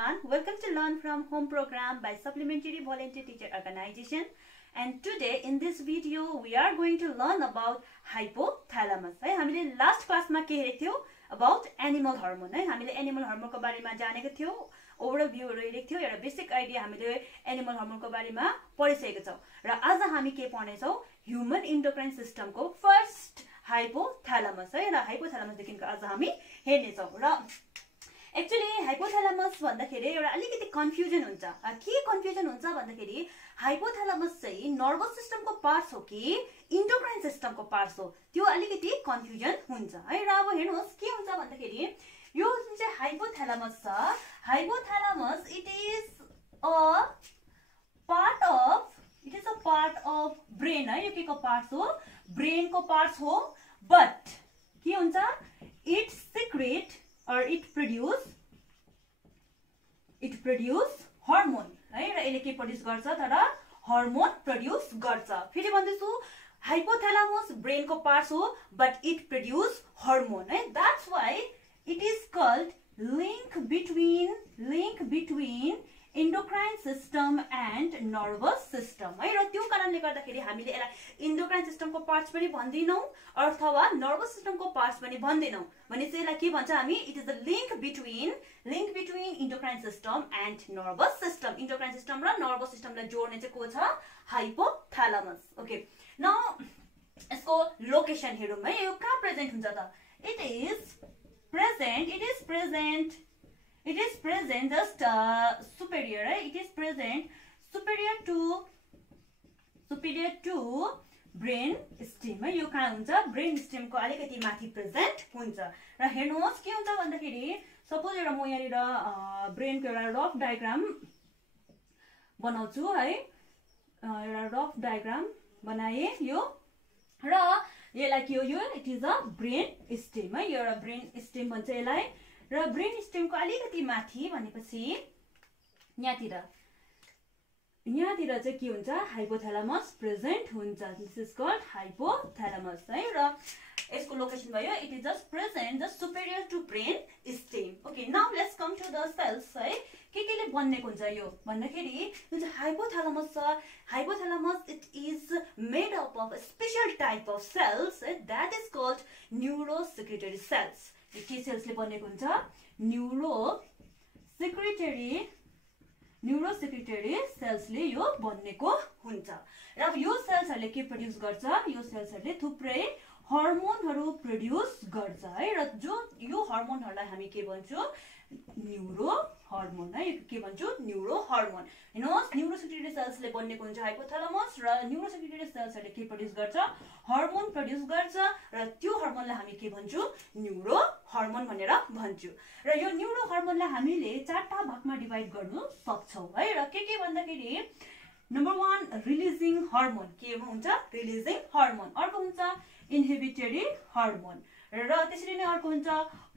everyone, welcome to Learn from Home program by Supplementary Volunteer Teacher Organization. And today in this video we are going to learn about hypothalamus. है हामीले last क्लासमा के हेरेको थियौ about animal hormone है हामीले animal hormone को बारेमा जानेको थियौ ओभरअल भ्यूहरु हेरेको थियौ एउटा बेसिक आइडिया हामीले animal hormone को बारेमा पढिसकेको छौं र आज हामी के पढ्ने छौं ह्युमन इन्डोक्राइन सिस्टम को फर्स्ट hypothalamus है र hypothalamus देखिनको आज हामी हेर्ने छौं र एक्चुअली हाइपोथालामस भन्दाखेरि एउटा अलिकति कन्फ्युजन हुन्छ के कन्फ्युजन हुन्छ भन्दाखेरि हाइपोथालामस चाहिँ नर्भस सिस्टमको पार्ट हो कि इन्डोक्राइन सिस्टमको पार्ट हो त्यो अलिकति कन्फ्युजन हुन्छ है र अब हेर्नुहोस् के हुन्छ भन्दाखेरि यो जुन चाहिँ हाइपोथालामस छ hypothalamus it is a part of brain है यो केको पार्ट हो ब्रेनको पार्ट हो बट के हुन्छ it secrete or it produce hormone है र यसले के प्रोड्युस गर्छ तर हार्मोन प्रोड्युस गर्छ फेरि भन्दैछु हाइपोथालामस ब्रेनको पार्ट हो बट इट प्रोड्युस हार्मोन है that's why it is called link between endocrine system and nervous system है र त्यो कारणले गर्दाखेरि हामीले यसलाई endocrine system को पार्ट्स पनि भन्दिनौ अथवा nervous system को पार्ट्स पनि भन्दिनौ भनेपछि यसलाई के भन्छ हामी it is the link between endocrine system and nervous system endocrine system र nervous system लाई जोड्ने चाहिँ को छ hypothalamus ओके नाउ यसको लोकेसन हेरौँ है यो कहाँ प्रेजेन्ट हुन्छ त it is present just superior right? It is present superior to brain stem है यो कहाँ हुन्छ ब्रेन स्टेम को अलिकति माथि प्रेजेन्ट हुन्छ र हेर्नुहोस् के हुन्छ भन्दाखेरि सपोज एउटा म यहाँ ब्रेन को एउटा रफ डायग्राम बनाउँछु है एउटा रफ डायग्राम बनाए यो र यसलाई के हो यो it is a brain stem है यो एउटा ब्रेन स्टेम भन्छ यसलाई र ब्रेन स्टेम को अलिकति माथि भनेपछि यहाँतिर चाहिँ के हुन्छ हाइपोथालामस प्रेजेन्ट हुन्छ दिस इज कॉल्ड हाइपोथालामस है र यसको लोकेसन भयो it is just present just superior to brain stem okay now let's come to the cells है केले बनेको हुन्छ यो भन्दाखेरि जुन चाहिँ हाइपोथालामस छ hypothalamus it is made up of special type of cells that is called neurosecretory cells के सेल्सले बनेको हुन्छ न्यूरोसेक्रेटरी सेल्सले यो बनेको हुन्छ र अब यो सेल्सहरुले के प्रोड्युस गर्छ यो सेल्सहरुले थुप्रै हार्मोनहरु प्रोड्युस गर्छ है र यो हार्मोनहरुलाई हामी के भन्छौं न्यूरो हार्मोन है के भन्छौ न्यूरो हार्मोन हेर्नुहोस् न्यूरोसेक्रेटरी सेल्सले बनेको हुन्छ हाइपोथालामस र न्यूरोसेक्रेटरी सेल्सहरुले के प्रोड्युस गर्छ हार्मोन प्रोड्युस गर्छ र त्यो हार्मोनलाई हामी के भन्छौ न्यूरो हार्मोन भनेर भन्छौ र यो न्यूरो हार्मोनलाई हामीले चारटा भागमा डिवाइड गर्न सक्छौ है र के भन्दाखेरि नम्बर 1 रिलिजिङ हार्मोन के हुन्छ रिलिजिङ हार्मोन अर्को हुन्छ इन्हिबिटरी हार्मोन र त्यसरी नै अर्को हुन्छ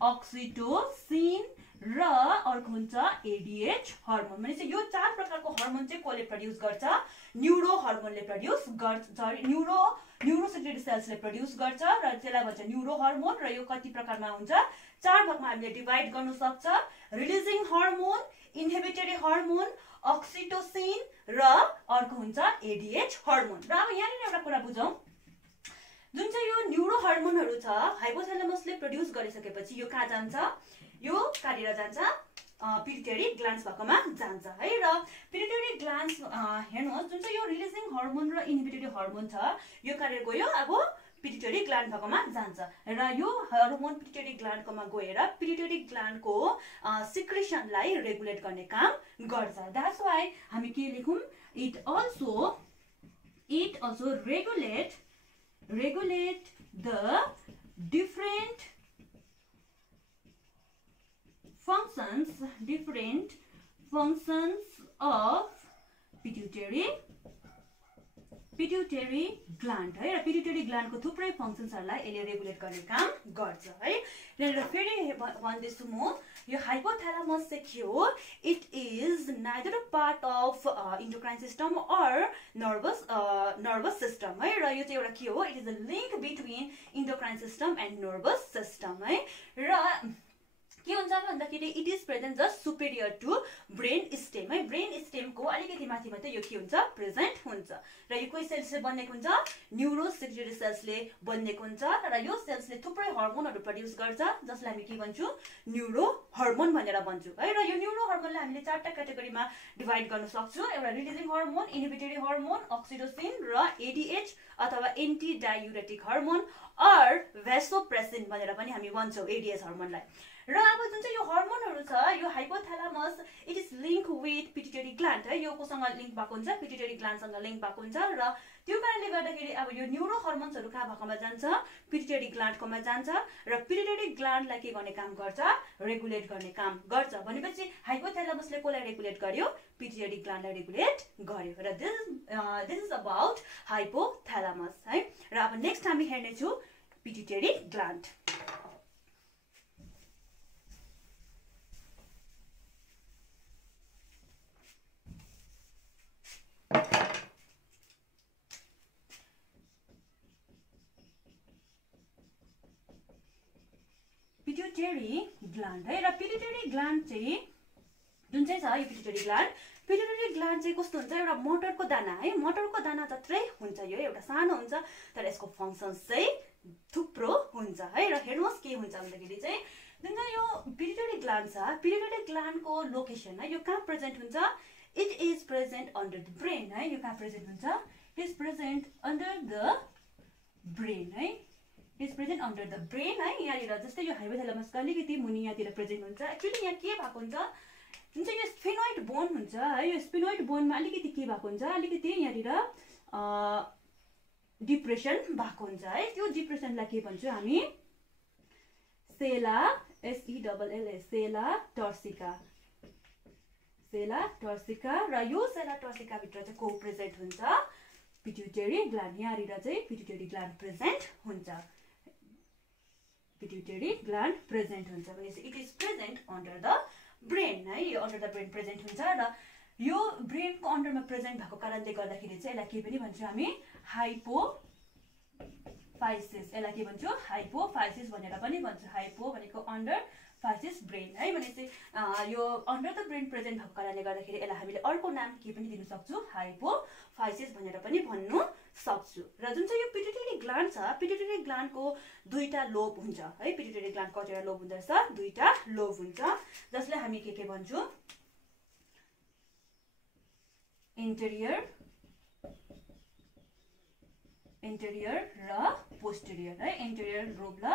अक्सिटोसिन र अर्को हुन्छ एडीएच हार्मोन भनेपछि यो चार प्रकारको हार्मोन चाहिँ कोले प्रोड्युस गर्छ न्यूरो हार्मोनले प्रोड्युस गर्छ न्यूरोसेक्रेटरी सेल्सले प्रोड्युस गर्छ र त्यसलाई भन्छ न्यूरो हार्मोन र यो कति प्रकारमा हुन्छ चार भागमा हामीले डिवाइड गर्न सक्छ releasing hormone inhibitory hormone oxytocin र अर्को हुन्छ एडीएच हार्मोन र अब यहाँ एउटा कुरा बुझौं जुन चाहिँ यो न्यूरो हार्मोनहरु छ हाइपोथालामसले प्रोड्युस गरिसकेपछि यो कहाँ जान्छ यो काटेर जान्छ पिट्युटरी ग्ल्यान्ड्स भएकोमा जान्छ है र पिट्युटरी ग्ल्यान्ड्स हेर्नुहोस् जुन चाहिँ यो रिलिजिङ हार्मोन र इन्हिबिटरी हार्मोन छ यो काटेर गयो अब पिट्युटरी ग्ल्यान्ड भएकोमा जान्छ र यो हार्मोन पिट्युटरी ग्ल्यान्डकोमा गएर पिट्युटरी ग्ल्यान्डको सिक्रेसनलाई रेगुलेट गर्ने काम गर्छ दैट्स व्हाई हामी के लेखौं it also regulate the different functions of pituitary gland है र पिट्युटरी ग्ल्यान्डको थुप्रै फंक्शन्सहरुलाई यसले रेगुलेट गर्ने काम गर्छ है र फेरि भन्दैछु म यो हाइपोथालामस चाहिँ के हो it is neither a part of endocrine system और नर्भस सिस्टम है र यो चाहिँ एउटा के हो it is a link between endocrine system and nervous system है र के हुन्छ भन्दाखेरि it is present just superior to brain stem है। ब्रेन स्टेमको अलिकति माथि मात्रै यो के हुन्छ प्रेजेन्ट हुन्छ र यो कोही सेल्सले बनेको हुन्छ न्यूरो सेक्रेटरी सेल्सले बनेको हुन्छ र यो सेल्सले थुप्रै हर्मोनहरू प्रड्युस गर्छ जसलाई हामी के भन्छौँ न्यूरो हर्मोन भनेर भन्छौँ है। र यो न्यूरो हर्मोनलाई हामीले चारवटा क्याटेगोरीमा डिभाइड गर्न सक्छौँ। एउटा releasing hormone, inhibitory hormone, oxytocin र एडीएच अथवा एन्टी डायुरेटिक हर्मोन अर भ्यासोप्रेसिन भनेर पनि हामी भन्छौँ एडीएच हर्मोनलाई। र अब जुन चाहिँ यो हर्मोनहरू छ यो hypothalamus it is link with pituitary gland है। यो कोसँग लिङ्क भएको हुन्छ पिट्युटरी ग्ल्यान्डसँग लिङ्क भएको हुन्छ र त्यो कारणले गर्दाखेरि अब यो न्यूरो हर्मोन्सहरू कहाँ भएकोमा जान्छ पिट्युटरी ग्ल्यान्डकोमा जान्छ र पिट्युटरी ग्ल्यान्डलाई के गर्ने काम गर्छ रेगुलेट गर्ने काम गर्छ। भनेपछि हाइपोथ्यालामसले कसलाई रेगुलेट गर्यो पिट्युटरी ग्ल्यान्डलाई रेगुलेट गर्यो र दिस इज अबाउट हाइपोथ्यालामस है। र अब नेक्स्ट हामी हेर्नेछौँ पिट्युटरी ग्ल्यान्ड। पिट्युटरी ग्ल्यान्ड है। र पिट्युटरी ग्ल्यान्ड चाहिँ जुन चाहिँ छ यो पिट्युटरी ग्ल्यान्ड चाहिँ कस्तो हुन्छ एउटा मटरको दाना है। मटरको दाना जत्रै हुन्छ यो एउटा सानो हुन्छ तर यसको फङ्सन्स चाहिँ थुप्रो हुन्छ है। र हेर्नुहोस् के हुन्छ भन्दाखेरि चाहिँ जुन चाहिँ यो पिट्युटरी ग्ल्यान्ड छ पिट्युटरी ग्ल्यान्डको लोकेसन है यो कहाँ प्रेजेन्ट हुन्छ it is present under the brain है। यो कहाँ प्रेजेन्ट हुन्छ it is present under the brain है। Is present under the brain है। यहाँनिर जस्तै यो हाइपोथ्यालामसको अलिकति मुनि यहाँतिर प्रेजेन्ट हुन्छ। एक्चुअली यहाँ के भएको हुन्छ जुन चाहिँ यो स्फेनोइड बोन हुन्छ है यो स्फेनोइड बोनमा अलिकति के भएको हुन्छ अलिकति यहाँनिर डिप्रेसन भएको हुन्छ है। त्यो डिप्रेसनलाई के भन्छौँ हामी सेला SELLA सेला टर्सिका र यो सेला टर्सिका भित्र चाहिँ को प्रेजेन्ट हुन्छ पिट्युटरी ग्ल्यान्ड। यहाँनिर चाहिँ पिट्युटरी ग्ल्यान्ड प्रेजेन्ट हुन्छ पिट्युटरी ग्ल्यान्ड प्रेजेन्ट हुन्छ भनेपछि it is present under the brain है। यो अन्डर द ब्रेन प्रेजेन्ट हुन्छ र यो ब्रेनको अन्डरमा प्रेजेन्ट भएको कारणले गर्दाखेरि चाहिँ यसलाई के पनि भन्छौँ हामी हाइपोफाइसिस। यसलाई के भन्छौँ हाइपोफाइसिस भनेर पनि भन्छौँ। हाइपो भनेको अन्डर फाइसिस ब्रेन है भनेपछि यो अन्डर द ब्रेन प्रेजेन्ट भएको कारणले गर्दाखेरि यसलाई हामीले अर्को नाम के पनि दिन सक्छौँ हाइपोफाइसिस भनेर पनि भन्नु सक्छु। र जुन चाहिँ यो पिट्युटरी ग्ल्यान्ड छ पिट्युटरी ग्ल्यान्डको दुईटा लोब हुन्छ है। पिट्युटरी ग्ल्यान्डको कतिवटा लोब हुँदो रहेछ दुईटा लोब हुन्छ जसलाई हामी के भन्छौँ एन्टेरियर र पोस्टेरियर है। एन्टेरियर लोब र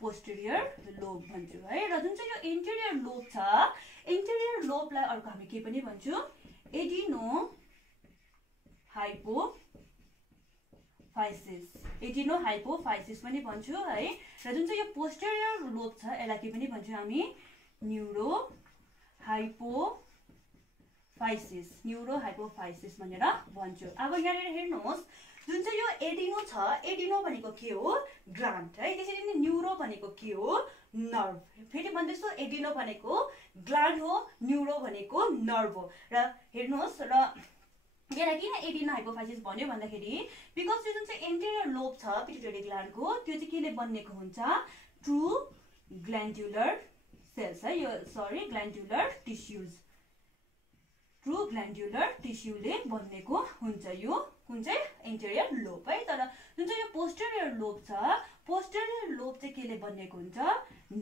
पोस्टेरियर लोब भन्छौँ है। र जुन चाहिँ यो एन्टेरियर लोब छ एन्टेरियर लोबलाई अर्को हामी के पनि भन्छौँ एडिनो हाइपोफाइसिस पनि भन्छौँ है। र जुन चाहिँ यो पोस्टेरियर लोब छ यसलाई के पनि भन्छौँ हामी न्यूरो हाइपोफाइसिस भनेर भन्छौँ। अब यहाँनिर हेर्नुहोस् जुन चाहिँ यो एडिनो छ एडिनो भनेको के हो ग्ल्यान्ड है। त्यसरी नै न्यूरो भनेको के हो नर्भ। फेरि भन्दैछु एडिनो भनेको ग्ल्यान्ड हो न्यूरो भनेको नर्भ हो। र हेर्नुहोस् र यसलाई किन एडिनो हाइपोफाइसिस भन्यो भन्दाखेरि बिकज यो जुन चाहिँ एन्टेरियर लोब छ पिट्युटरी ग्ल्यान्डको त्यो चाहिँ केले बनेको हुन्छ ट्रु ग्ल्यान्डुलर सेल्स है। यो ग्ल्यान्डुलर टिस्युले बनेको हुन्छ यो कुन चाहिँ एन्टेरियर लोब है। तर जुन चाहिँ यो पोस्टेरियर लोब छ पोस्टेरियर लोब चाहिँ केले बनेको हुन्छ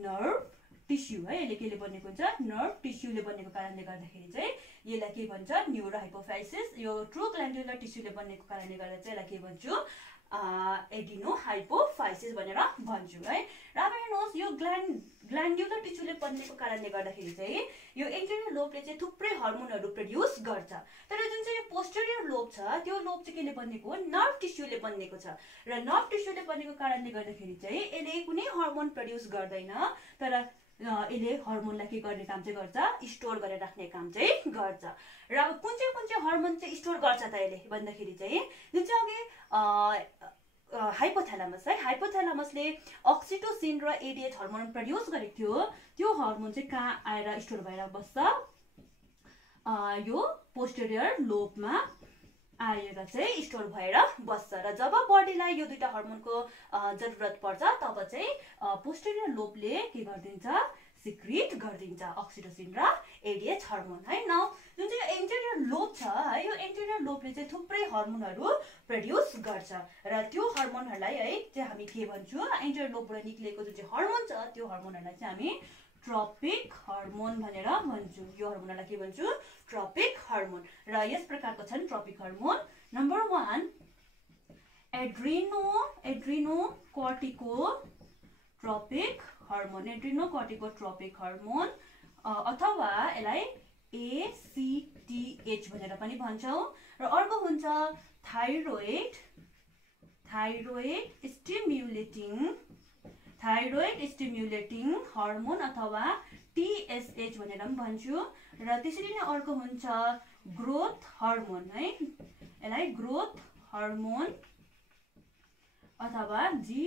नर्भ टिस्यु है। यसले केले बनेको हुन्छ नर्भ टिस्युले बनेको कारणले गर्दाखेरि चाहिँ यसलाई के भन्छ न्यूरो हाइपोफाइसिस। यो ट्रु ग्ल्यान्डुलर टिस्युले बनेको कारणले गर्दा चाहिँ यसलाई के भन्छु एडिनो हाइपोफाइसिस भनेर भन्छु है। र अब हेर्नुहोस् यो ग्ल्यान्डुलर टिस्युले बनेको कारणले गर्दाखेरि चाहिँ यो एन्टेरियर लोबले चाहिँ थुप्रै हर्मोनहरू प्रड्युस गर्छ। तर जुन चाहिँ यो पोस्टेरियर लोब छ त्यो लोब चाहिँ केले बनेको हो नर्भ टिस्युले बनेको छ। र नर्भ टिस्युले बनेको कारणले गर्दाखेरि चाहिँ यसले कुनै हर्मोन प्रड्युस गर्दैन तर यसले हर्मोनलाई के गर्ने काम चाहिँ गर्छ स्टोर गरेर राख्ने काम चाहिँ गर्छ। र अब कुन चाहिँ हर्मोन चाहिँ स्टोर गर्छ त यसले भन्दाखेरि चाहिँ जुन चाहिँ अघि हाइपोथ्यालामस है हाइपोथ्यालामसले अक्सिटोसिन र एडीएच हर्मोन प्रड्युस गरेको थियो त्यो हर्मोन चाहिँ कहाँ आएर स्टोर भएर बस्छ यो पोस्टेरियर लोबमा आएर चाहिँ स्टोर भएर बस्छ। र जब बडीलाई यो दुईटा हर्मोनको जरुरत पर्छ तब चाहिँ पोस्टेरियर लोबले के गरिदिन्छ सिक्रिट गरिदिन्छ अक्सिटोसिन र एडीएच हर्मोन है। नाउ जुन चाहिँ एन्टेरियर लोब छ है यो एन्टेरियर लोबले चाहिँ थुप्रै हर्मोनहरू प्रड्युस गर्छ र त्यो हर्मोनहरूलाई है चाहिँ हामी के भन्छौँ एन्टेरियर लोबबाट निक्लेको जुन चाहिँ हर्मोन छ त्यो हर्मोनहरूलाई चाहिँ हामी ट्रोपिक हर्मोन भनेर भन्छौँ। यो हर्मोनलाई के भन्छौँ ट्रोपिक हर्मोन र यस प्रकारको छन् tropic hormone. Number 1 adrenocorticotropic hormone adrenocorticotropic hormone अथवा यसलाई ACTH भनेर पनि भन्छौँ र अर्को हुन्छ थाइरोइड स्टिम्युलेटिङ हर्मोन अथवा TSH भनेर पनि भन्छु र त्यसरी नै अर्को हुन्छ ग्रोथ हर्मोन है यसलाई ग्रोथ हर्मोन अथवा GH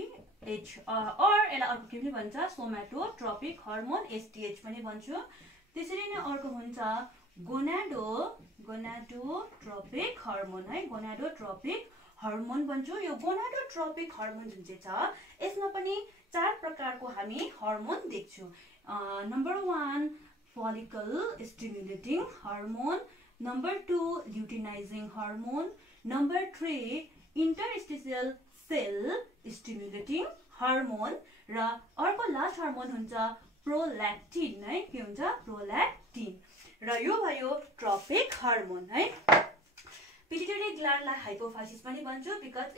यसलाई अर्को के पनि भन्छ सोमाटोट्रोपिक हर्मोन STH पनि भन्छु। त्यसरी नै अर्को हुन्छ गोनाडोट्रोपिक हर्मोन है गोनाडोट्रोपिक हर्मोन भन्छु। यो गोनाडोट्रोपिक हर्मोन जुन चाहिँ छ यसमा पनि 4 प्रकारको हामी हर्मोन देख्छौँ। Number 1 follicle stimulating hormone, number 2 luteinising hormone, number 3 interstitial cell stimulating hormone र अर्को लास्ट हर्मोन हुन्छ प्रोल्याक्टिन है के हुन्छ प्रोल्याक्टिन र यो भयो ट्रोपिक हर्मोन है। पिट्युटरी ग्ल्यान्डलाई हाइपोफाइसिस पनि भन्छौँ बिकज अफ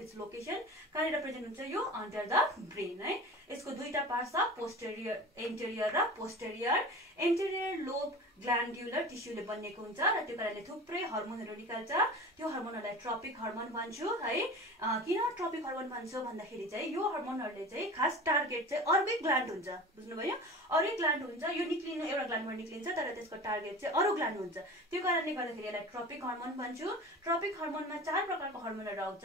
इट्स लोकेसन कहाँ रिप्रेजेन्ट हुन्छ यो अन्डर द ब्रेन है। यसको दुईटा पार्ट छ पोस्टेरियर एन्टेरियर र पोस्टेरियर। एन्टेरियर लोब ग्ल्यान्डुलर टिस्युले बनिएको हुन्छ र त्यो कारणले थुप्रै हर्मोनहरू निकाल्छ। त्यो हर्मोनहरूलाई ट्रोपिक हर्मोन भन्छु है। किन ट्रोपिक हर्मोन भन्छु भन्दाखेरि चाहिँ यो हर्मोनहरूले चाहिँ खास टार्गेट चाहिँ अर्कै ग्ल्यान्ड हुन्छ बुझ्नुभयो अरू ग्ल्यान्ड हुन्छ यो निक्लिनु एउटा ग्ल्यान्डबाट निक्लिन्छ तर त्यसको टार्गेट चाहिँ अरू ग्ल्यान्ड हुन्छ त्यो कारणले गर्दाखेरि यसलाई ट्रोपिक हर्मोन भन्छु। ट्रोपिक हर्मोनमा 4 प्रकारको हर्मोनहरू आउँछ।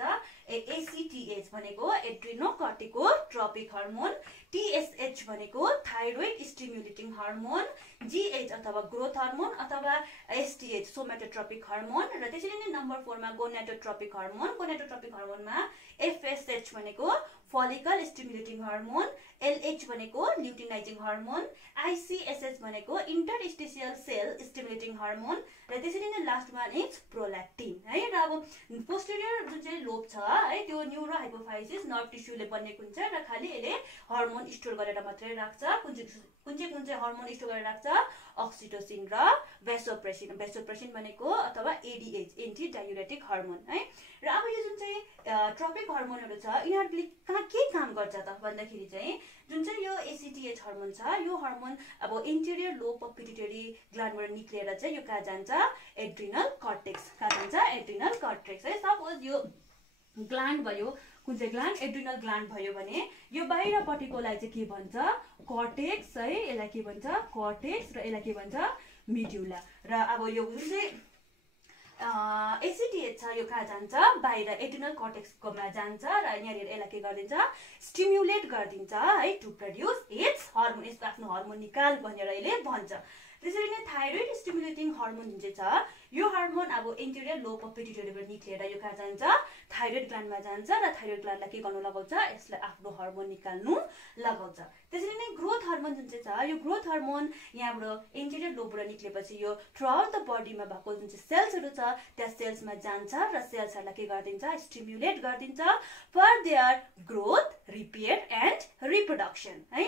ACTH भनेको एड्रिनोकर्टिकोट्रोपिक हर्मोन, TSH भनेको थाइरोइड स्टिमुलेटिङ हर्मोन, GH अथवा ग्रोथ हर्मोन अथवा STH सोमाटोट्रोपिक हर्मोन र त्यसरी नै नम्बर 4 मा गोनाडोट्रोपिक हर्मोन। गोनाडोट्रोपिक हर्मोनमा FSH भनेको फोलिकल स्टिमुलेटिङ हर्मोन, LH भनेको ल्युटिनाइजिङ हर्मोन, ICSH भनेको इन्टरस्टिशियल सेल स्टिमुलेटिङ हर्मोन र त्यसरी नै लास्टमा इज प्रोल्याक्टिन है। र अब पोस्टेरियर जुन चाहिँ लोब छ है त्यो न्युरो हाइपोफाइसिस नर्भ टिस्युले बनेको हुन्छ र खाली यसले हर्मोन स्टोर गरेर मात्रै राख्छ। कुन चाहिँ हर्मोन स्टोर गरेर राख्छ अक्सिटोसिन र भेसोप्रेसिन भनेको अथवा ADH एन्टी डायुरेटिक हर्मोन है। र अब यो जुन चाहिँ ट्रोपिक हर्मोनहरू छ यिनीहरूले के काम गर्छ त भन्दाखेरि चाहिँ जुन चाहिँ यो ACTH हर्मोन छ यो हर्मोन अब इन्टेरियर लोब अफ पिट्युटरी ग्ल्यान्डबाट निक्लिएर चाहिँ यो कहाँ जान्छ एड्रिनल कर्टेक्स है। सपोज यो ग्ल्यान्ड भयो कुन चाहिँ ग्ल्यान्ड एड्रिनल ग्ल्यान्ड भयो भने यो बाहिरपट्टिकोलाई चाहिँ के भन्छ कर्टेक्स है यसलाई के भन्छ कर्टेक्स र यसलाई के भन्छ मिड्युला। र अब यो जुन चाहिँ ACTH छ यो कहाँ जान्छ बाहिर एड्रिनल कर्टेक्सकोमा जान्छ र यहाँनिर यसलाई के गरिदिन्छ स्टिमुलेट गरिदिन्छ है टु प्रड्युस इट्स हर्मोन यसको आफ्नो हर्मोन निकाल भनेर यसले भन्छ। त्यसरी नै थाइरोइड स्टिमुलेटिङ हर्मोन जुन चाहिँ छ यो हर्मोन अब इन्टेरियर लोब अफ पिट्युटरीबाट निक्लिएर यो कहाँ जान्छ थाइरोइड ग्ल्यान्डमा जान्छ र थाइरोइड ग्ल्यान्डलाई के गर्नु लगाउँछ यसलाई आफ्नो हर्मोन निकाल्नु लगाउँछ। त्यसरी नै ग्रोथ हर्मोन जुन चाहिँ छ यो ग्रोथ हर्मोन यहाँबाट इन्टेरियर लोबबाट निक्लेपछि यो थ्रुआउट द बडीमा भएको जुन चाहिँ सेल्सहरू छ त्यहाँ सेल्समा जान्छ र सेल्सहरूलाई के गरिदिन्छ स्टिमुलेट गरिदिन्छ for their growth repair and reproduction है।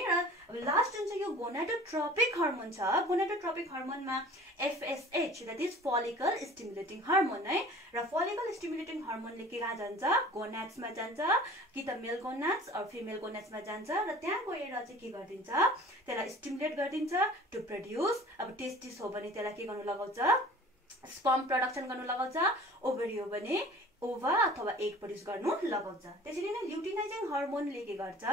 र लास्ट जुन चाहिँ यो गोनाडोट्रोपिक हर्मोन छ गोनाडोट्रोपिक हर्मोनमा FSH that is follicle stimulating hormone है। र फोलिकल स्टिमुलेटिङ हर्मोनले के कहाँ जान्छ गोनाड्समा जान्छ कि त मेल गोनाड्स अर फिमेल गोनाड्समा जान्छ र त्यहाँ गएर चाहिँ के गरिदिन्छ त्यसलाई स्टिमुलेट गरिदिन्छ टु प्रड्युस अब टेस्टिस हो भने त्यसलाई के गर्नु लगाउँछ स्पर्म प्रोडक्सन गर्नु लगाउँछ, ओभरी हो भने ओभा अथवा एग प्रड्युस गर्नु लगाउँछ। त्यसरी नै ल्युटिनाइजिङ हर्मोनले के गर्छ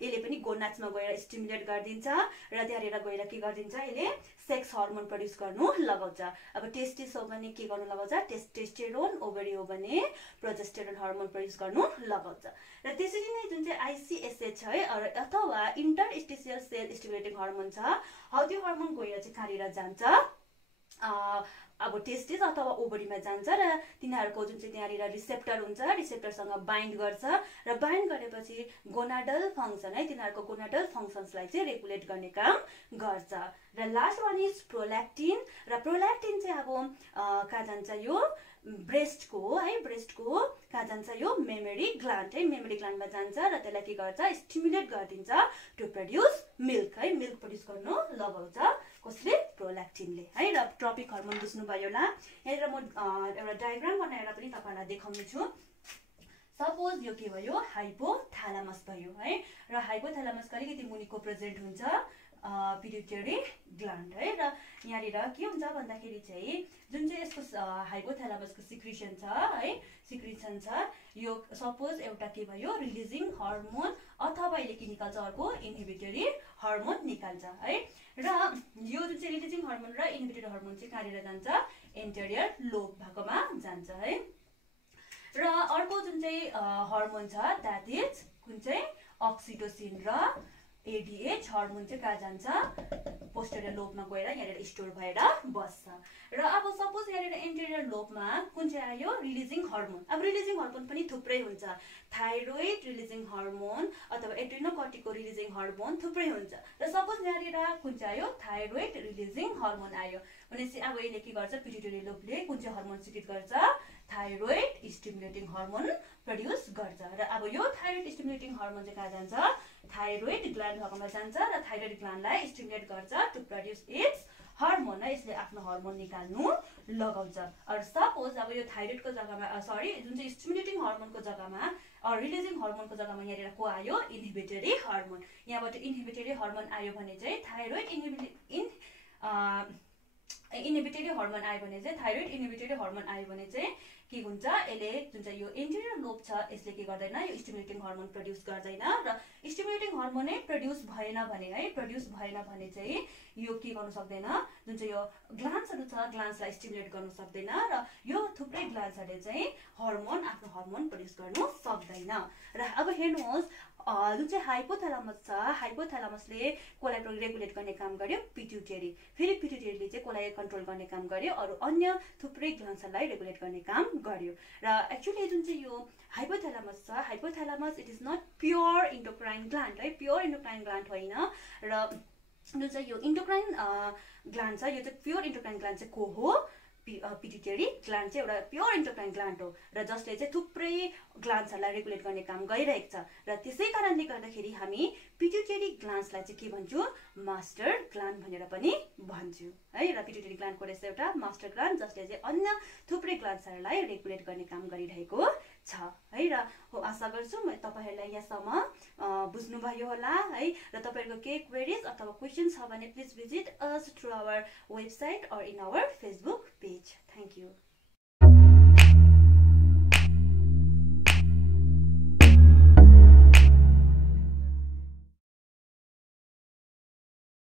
यसले पनि गोनाड्समा गएर स्टिमुलेट गरिदिन्छ र त्यहाँनिर गएर के गरिदिन्छ यसले सेक्स हर्मोन प्रड्युस गर्नु लगाउँछ। अब टेस्टिस हो भने के गर्नु लगाउँछ टेस्टोस्टेरोन, ओभरी हो भने प्रोजेस्टेरोन हर्मोन प्रड्युस गर्नु लगाउँछ। र त्यसरी नै जुन चाहिँ ICSH है अथवा इन्टरस्टिशियल सेल स्टिमुलेटिङ हर्मोन छ हौ त्यो हर्मोन गएर चाहिँ कहाँनिर जान्छ अब टेस्टिस अथवा ओभरीमा जान्छ र तिनीहरूको जुन चाहिँ त्यहाँनिर रिसेप्टर हुन्छ, रिसेप्टरसँग बाइन्ड गर्छ र बाइन्ड गरेपछि गोनाडल फङ्सन है, तिनीहरूको गोनाडल फङ्सन्सलाई चाहिँ रेगुलेट गर्ने काम गर्छ। र लास्ट वान इज प्रोल्याक्टिन। र प्रोल्याक्टिन चाहिँ अब कहाँ जान्छ, यो ब्रेस्टको है, ब्रेस्टको कहाँ जान्छ, यो मेमोरी ग्ल्यान्ड है, मेमोरी ग्ल्यान्डमा जान्छ र त्यसलाई के गर्छ, स्टिमुलेट गरिदिन्छ टु प्रड्युस मिल्क है, मिल्क प्रड्युस गर्नु लगाउँछ। कसले? प्रोल्याक्टिनले है। र ट्रपिक हर्मोन बुझ्नुभयो होला। यहाँनिर म एउटा डायग्राम बनाएर पनि तपाईँहरूलाई देखाउने छु। सपोज यो के भयो, हाइपोथालामस भयो है, र हाइपोथालामसको अलिकति मुनिको प्रेजेन्ट हुन्छ पिट्युटरी ग्ल्यान्ड है। र यहाँनिर के हुन्छ भन्दाखेरि चाहिँ जुन चाहिँ यसको हाइपोथालामसको सिक्रिसन छ है, सिक्रिसन छ, यो सपोज एउटा के भयो, रिलिजिङ हर्मोन अथवा यसले के निकाल्छ, अर्को इन्हिबिटरी हर्मोन निकाल्छ है। र यो जुन चाहिँ रिलिजिङ हर्मोन र इन्हिबिटरी हर्मोन चाहिँ कहाँनिर जान्छ, एन्टेरियर लोब भागमा जान्छ है। र अर्को जुन चाहिँ हर्मोन छ द्याट इज कुन चाहिँ, अक्सिटोसिन र एडिएच हर्मोन चाहिँ कहाँ जान्छ, पोस्टेरियर लोबमा गएर यहाँनिर स्टोर भएर बस्छ। र अब सपोज यहाँनिर एन्टेरियर लोबमा कुन चाहिँ आयो, रिलिजिङ हर्मोन। अब रिलिजिङ हर्मोन पनि थुप्रै हुन्छ, थाइरोइड रिलिजिङ हर्मोन अथवा एड्रिनोकर्टिको रिलिजिङ हर्मोन थुप्रै हुन्छ। र सपोज यहाँनिर कुन चाहिँ आयो, थाइरोइड रिलिजिङ हर्मोन आयो भनेपछि अब यसले के गर्छ, पिट्युटरी लोबले कुन चाहिँ हर्मोन सिक्रेट गर्छ, थाइरोइड स्टिमुलेटिङ हर्मोन प्रड्युस गर्छ। र अब यो थाइरोइड स्टिमुलेटिङ हर्मोन चाहिँ कहाँ जान्छ, थाइरोइड ग्ल्यान्ड भागमा जान्छ र थाइरोइड ग्ल्यान्डलाई स्टिमुलेट गर्छ टु प्रड्युस इट्स हर्मोन है, यसले आफ्नो हर्मोन निकाल्नु लगाउँछ। अरू सपोज अब यो थाइरोइडको जग्गामा सरी जुन चाहिँ स्टिमुलेटिङ हर्मोनको जग्गामा रिलिजिङ हर्मोनको जग्गामा यहाँनिर को आयो, इन्हिबिटरी हर्मोन। यहाँबाट इन्हिबिटरी हर्मोन आयो भने चाहिँ थाइरोइड इन्हिबिटरी हर्मोन आयो भने चाहिँ, थाइरोइड इन्हिबिटरी हर्मोन आयो भने चाहिँ के हुन्छ, यसले जुन चाहिँ यो एन्टेरियर लोब छ यसले के गर्दैन, यो स्टिमुलेटिङ हर्मोन प्रड्युस गर्दैन। र स्टिमुलेटिङ हर्मोनै प्रड्युस भएन भने है, प्रड्युस भएन भने चाहिँ यो के गर्नु सक्दैन, जुन चाहिँ यो ग्ल्यान्ड्सहरू छ ग्ल्यान्ड्सलाई स्टिमुलेट गर्नु सक्दैन र यो थुप्रै ग्ल्यान्ड्सहरूले चाहिँ हर्मोन, आफ्नो हर्मोन प्रड्युस गर्नु सक्दैन। र अब हेर्नुहोस् जुन चाहिँ हाइपोथालामस छ, हाइपोथालामसले कोलाई रेगुलेट गर्ने काम गर्यो, पिट्युटरी, फेरि पिट्युटरीले चाहिँ कोलाई कन्ट्रोल गर्ने काम गर्यो, अरू अन्य थुप्रै ग्ल्यान्ड्सहरूलाई रेगुलेट गर्ने काम गर्यो। र एक्चुअली जुन चाहिँ यो हाइपोथालामस छ, hypothalamus it is not pure endocrine gland है, प्योर इन्डोक्राइन ग्ल्यान्ड होइन। र जुन चाहिँ यो इन्डोक्राइन ग्ल्यान्ड छ, यो चाहिँ प्योर इन्डोक्राइन ग्ल्यान्ड चाहिँ को हो, पिट्युटरी ग्ल्यान्ड चाहिँ एउटा प्योर इन्डोक्राइन ग्ल्यान्ड हो र जसले चाहिँ थुप्रै ग्ल्यान्ड्सहरूलाई रेगुलेट गर्ने काम गरिरहेको छ। र त्यसै कारणले गर्दाखेरि हामी पिट्युटरी ग्ल्यान्ड्सलाई चाहिँ के भन्छौँ, मास्टर ग्ल्यान्ड भनेर पनि भन्छौँ है। र पिट्युटरी ग्ल्यान्डको रहेछ एउटा मास्टर ग्ल्यान्ड जसले चाहिँ अन्य थुप्रै ग्ल्यान्ड्सहरूलाई रेगुलेट गर्ने काम गरिरहेको छ है। र आशा गर्छु तपाईँहरूलाई यहाँसम्म बुझ्नुभयो होला है। र तपाईँहरूको केही क्वेरिज अथवा क्वेसन छ भने please visit us through our website or in our Facebook page. Thank you.